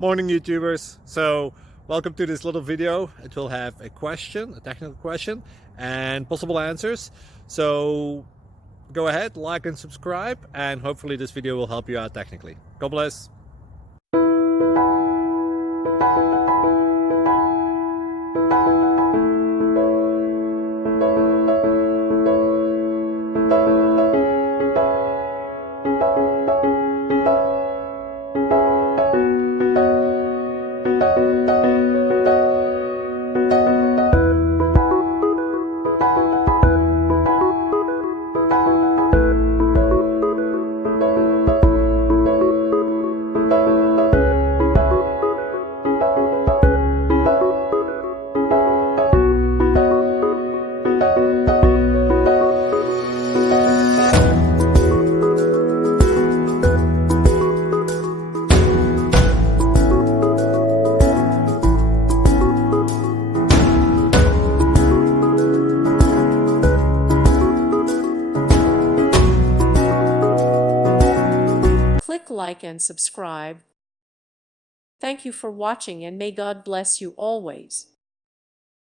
Morning YouTubers. So welcome to this little video. It will have a question, a technical question, and possible answers. So go ahead, like and subscribe, and hopefully this video will help you out technically. God bless. Click like and subscribe. Thank you for watching and may God bless you always.